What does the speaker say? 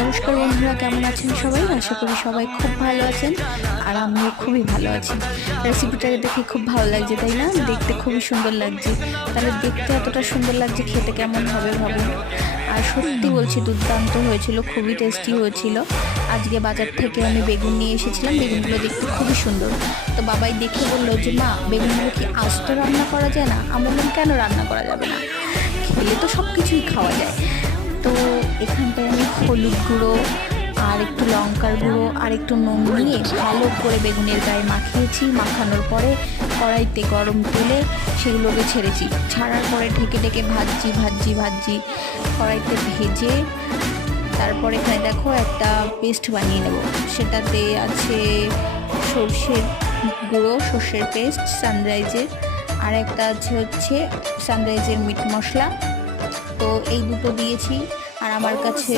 নমস্কার বন্ধুরা, কেমন আছেন সবাই? আশা করি সবাই খুব ভালো আছেন, আর আমিও খুবই ভালো আছি। রেসিপিটাকে দেখে খুব ভালো লাগছে, তাই না? দেখতে খুবই সুন্দর লাগছে। তাহলে দেখতে এতটা সুন্দর লাগছে, খেতে কেমন হবে ভাবুন। আর সত্যি বলছি, দুর্দান্ত হয়েছিল, খুবই টেস্টি হয়েছিল। আজকে বাজার থেকে আমি বেগুন নিয়ে এসেছিলাম, বেগুনগুলো দেখতে খুবই সুন্দর। তো বাবাই দেখে বললো যে মা, বেগুনগুলো কি আস্ত রান্না করা যায় না? আমি বললাম কেন রান্না করা যাবে না, খেলে তো সব কিছুই খাওয়া যায়। তো এখানটায় আমি হলুদ গুঁড়ো আর একটু লঙ্কার গুঁড়ো আর একটু নুন নিয়ে ভালো করে বেগুনের গায়ে মাখিয়েছি। মাখানোর পরে কড়াইতে গরম তেলে সেগুলোকে ছেড়েছি। ছাড়ার পরে ঢেকে ঢেকে ভাজছি কড়াইতে ভেজে। তারপর এখানে দেখো একটা পেস্ট বানিয়ে নেব। সেটাতে আছে সর্ষের গুঁড়ো, সর্ষের পেস্ট সানরাইজের, আর একটা হচ্ছে সানরাইজের মিট মশলা। তো এই দুটো দিয়েছি। আর আমার কাছে